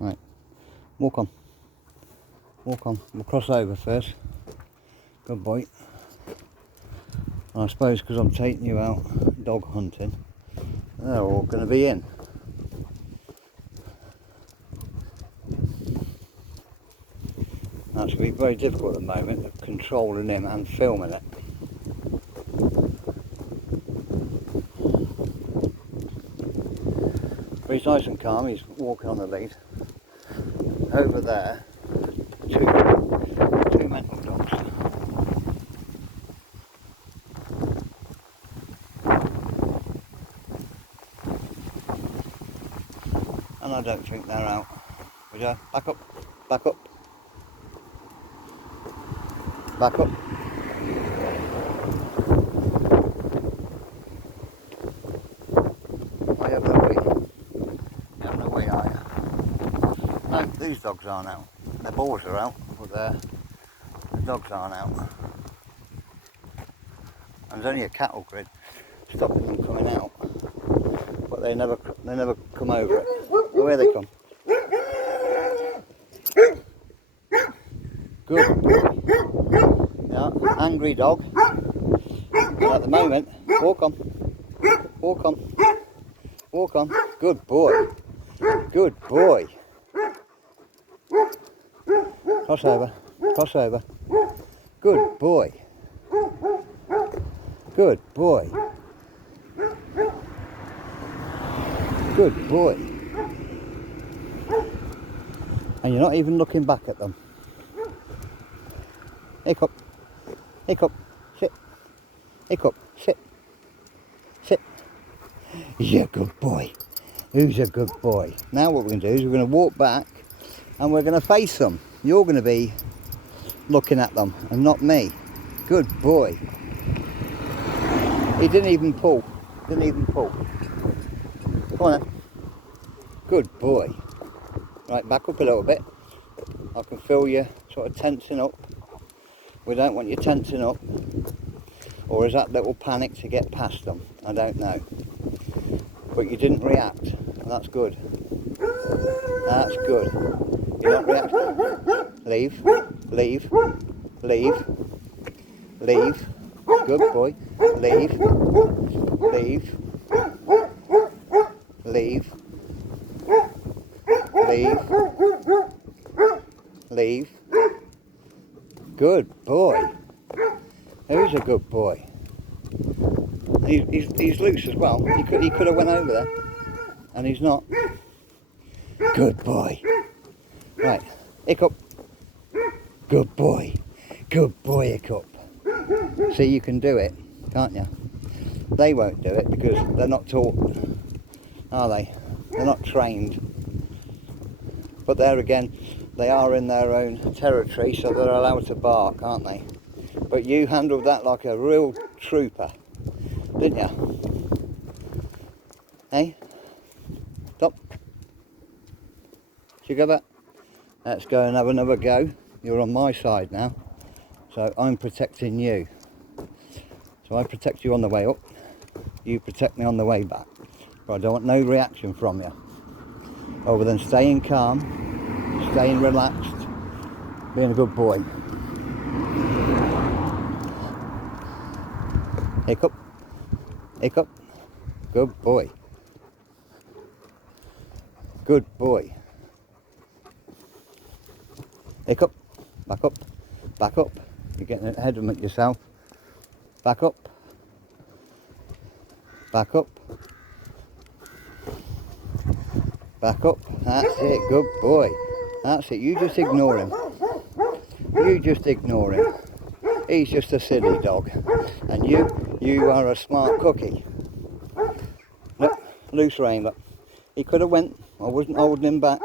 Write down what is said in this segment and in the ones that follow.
Right, walk on. Walk on. We'll cross over first. Good boy. And I suppose because I'm taking you out dog hunting, they're all going to be in. That's going to be very difficult at the moment, of controlling him and filming it. But he's nice and calm, he's walking on the lead. Over there, two mental dogs. And I don't think they're out. Would you? Back up, back up, back up. I have no way. You have no way, are you? No, these dogs aren't out. Their balls are out, but the dogs aren't out. And there's only a cattle grid stopping them coming out. But they never come over it. Oh, here they come. Good. Yeah, angry dog. And at the moment, walk on. Walk on. Walk on. Good boy. Good boy. Cross over. Cross over. Good boy. Good boy. Good boy. And you're not even looking back at them. Hiccup. Hiccup. Sit. Hiccup. Sit. Sit. You're a good boy. Who's a good boy? Now what we're going to do is we're going to walk back and we're going to face them. You're going to be looking at them and not me. Good boy. He didn't even pull. Didn't even pull. Come on then. Good boy. Right, back up a little bit. I can feel you sort of tensing up. We don't want you tensing up. Or is that little panic to get past them? I don't know. But you didn't react, and that's good. That's good. You don't react. Leave, leave, leave, leave. Good boy. Leave, leave, leave, leave, leave. Good boy. Who's a good boy? He's loose as well. He could have went over there, and he's not. Good boy. Right, Hiccup. Good boy. Good boy, Hiccup. See, you can do it, can't you? They won't do it because they're not taught, are they? They're not trained. But there again, they are in their own territory, so they're allowed to bark, aren't they? But you handled that like a real trooper, didn't you? Hey? Stop. Should you go back? Let's go and have another go. You're on my side now, so I'm protecting you. So I protect you on the way up, you protect me on the way back. But I don't want no reaction from you, other than staying calm, staying relaxed, being a good boy. Hiccup, Hiccup, good boy. Good boy. Hiccup, back up, back up. You're getting ahead of it yourself. Back up, back up, back up. That's it, good boy. That's it, you just ignore him. You just ignore him. He's just a silly dog. And you are a smart cookie. Look, loose rein, look. He could have went, I wasn't holding him back.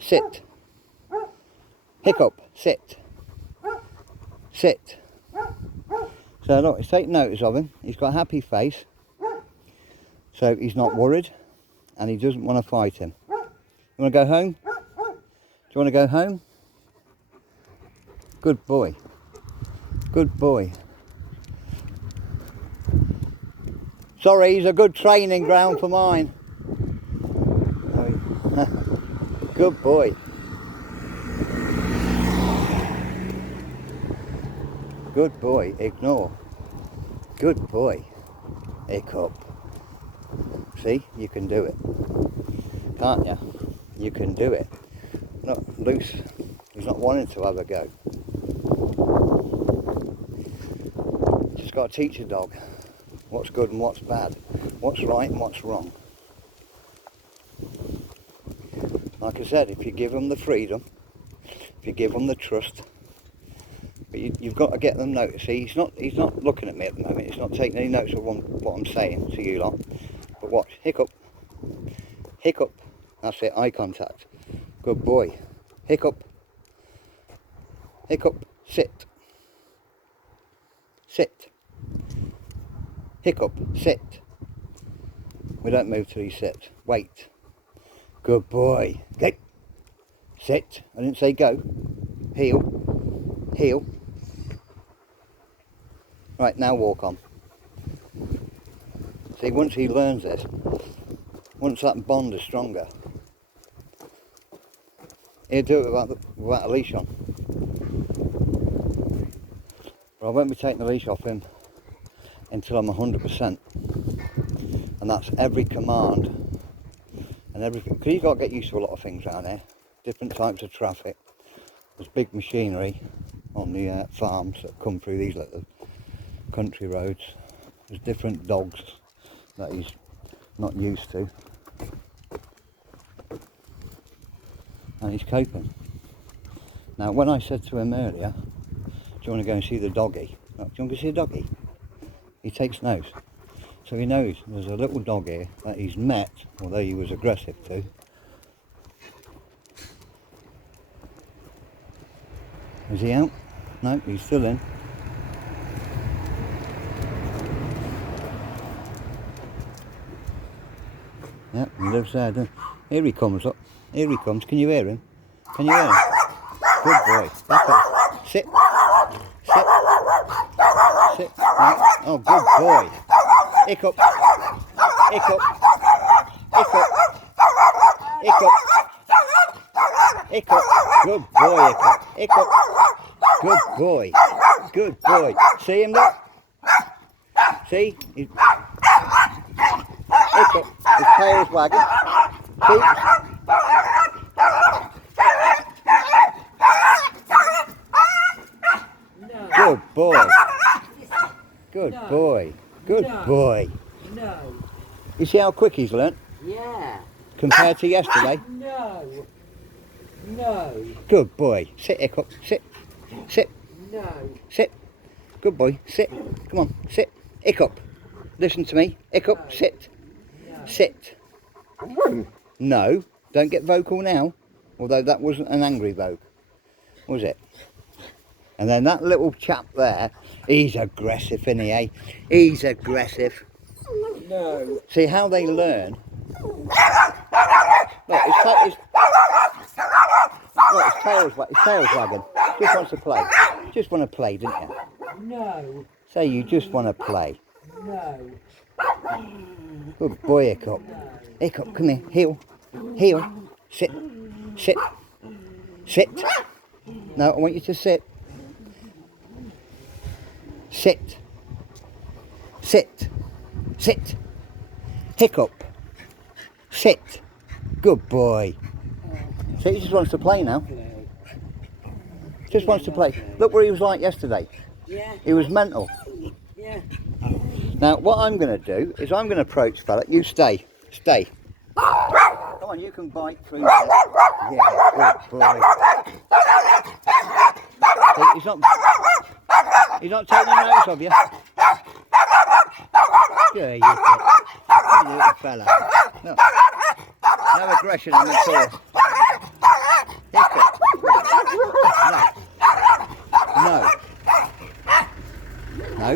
Sit. Hiccup, sit. Sit. So look, take notice of him. He's got a happy face. So he's not worried and he doesn't want to fight him. You want to go home? Do you want to go home? Good boy. Good boy. Sorry, he's a good training ground for mine. Good boy. Good boy, ignore. Good boy, Hiccup. See, you can do it, can't you? You can do it. Look, Luce, he's not wanting to have a go. Just got to teach a dog what's good and what's bad, what's right and what's wrong. Like I said, if you give them the freedom, if you give them the trust, but you've got to get them notice. See, he's not looking at me at the moment. He's not taking any notice of what I'm saying to you lot. But watch, Hiccup, Hiccup. That's it, eye contact. Good boy. Hiccup, Hiccup. Sit, sit. Hiccup, sit. We don't move till he sits. Wait. Good boy. Go. Sit. I didn't say go. Heel. Heel. Right, now walk on. See, once he learns this, once that bond is stronger, he'll do it without a leash on. But I won't be taking the leash off him until I'm 100%. And that's every command and everything. Because you've got to get used to a lot of things around here. Different types of traffic. There's big machinery on the farms that come through these little country roads. There's different dogs that he's not used to. And he's coping. Now, when I said to him earlier, do you want to go and see the doggy? Do you want to go see a doggy? He takes note. So he knows there's a little dog here that he's met, although he was aggressive to. Is he out? No, he's still in. Yep, he lives there. Here he comes up. Here he comes. Can you hear him? Can you hear him? Good boy. Back up. Sit. Sit. Sit. Right. Oh, good boy. Hiccup. Hiccup. Hiccup. Hiccup. Hiccup. Good boy, Hiccup. Hiccup. Good boy. Good boy. See him look? See? Hiccup. His tail's wagging. See? Good boy. Good boy. Good boy. No. You see how quick he's learnt? Yeah. Compared to yesterday? No. No. Good boy. Sit, Hiccup. Sit. Sit. No. Sit. Good boy. Sit. Come on. Sit. Hiccup. Listen to me. Hiccup. No. Sit. No. Sit. No. Don't get vocal now. Although that wasn't an angry vocal. Was it? And then that little chap there, he's aggressive, isn't he, eh? He's aggressive. No. See how they learn? Look, his tail's wagging. Just wants to play. Just want to play, didn't you? No. Say you just want to play. No. Good boy, Hiccup. Hiccup, come here. Heel. Heel. Sit. Sit. Sit. No, I want you to sit. Sit. Sit. Sit. Hiccup. Sit. Good boy. See, he just wants to play now. Just wants to play. Look where he was like yesterday. Yeah. He was mental. Yeah. Now, what I'm going to do is I'm going to approach fella. You stay. Stay. Come on, you can bite through there. Yeah, good boy. See, he's not taking notice of you. Yeah, you little fella. No. No aggression in the paw. No. No.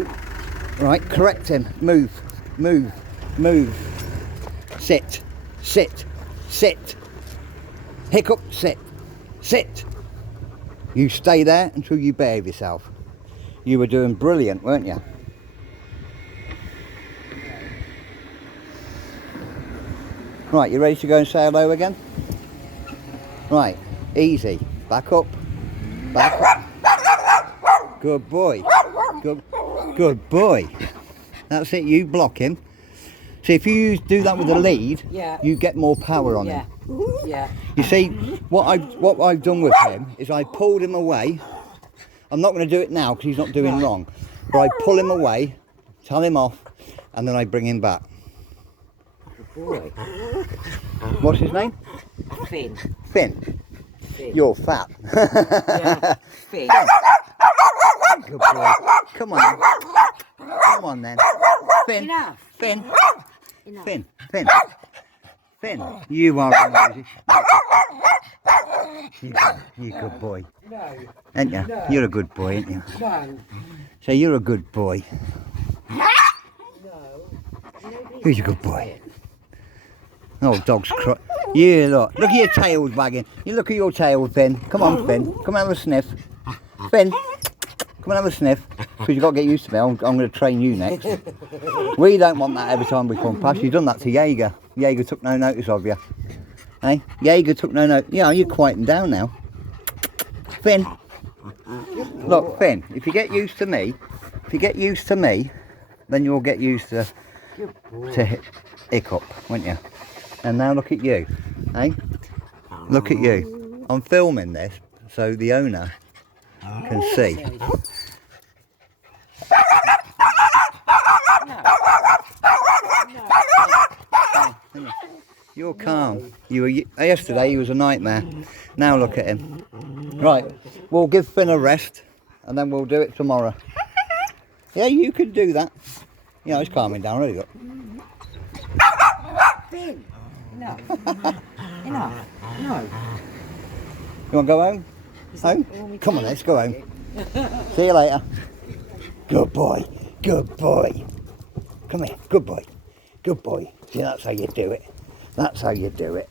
Right, correct him. Move. Move. Move. Sit. Sit. Sit. Hiccup. Sit. Sit. You stay there until you behave yourself. You were doing brilliant, weren't you? Right, you ready to go and say hello again? Right, easy. Back up. Back up. Good boy. Good boy. That's it, you block him. See, if you do that with a lead, Yeah. you get more power on Yeah. him. Yeah. You see, what I've done with him is I pulled him away. I'm not going to do it now because he's not doing wrong. But I pull him away, tell him off, and then I bring him back. Good boy. What's his name? Finn. Finn. Finn. You're fat. Yeah. Finn. Good boy. Come on. Come on then. Finn. Enough. Finn. Enough. Finn. Finn. Finn. You are noisy. You good boy. No. Ain't you? No. You're a good boy, ain't you? No. So you're a good boy. No. Who's a good boy? Oh, dog's cry. Yeah, look at your tail wagging. You look at your tail, Finn. Come on, Finn. Come and have a sniff. Finn, come and have a sniff. Because you've got to get used to me. I'm going to train you next. We don't want that every time we come past. You've done that to Jaeger. Jaeger took no notice of you. Hey? Jaeger took no notice. Yeah, you're quieting down now. Finn. Look, Finn, if you get used to me, then you'll get used to Hiccup, won't you? And now look at you, eh? Look at you. I'm filming this so the owner can see. You're calm. You were yesterday. He was a nightmare. Now look at him. Right, we'll give Finn a rest, and then we'll do it tomorrow. Yeah, you can do that. Yeah, he's calming down. Really good. Finn. Enough. Enough. No. You want to go home? Home? Come on, let's go home. See you later. Good boy. Good boy. Come here. Good boy. Good boy. See, that's how you do it. That's how you do it.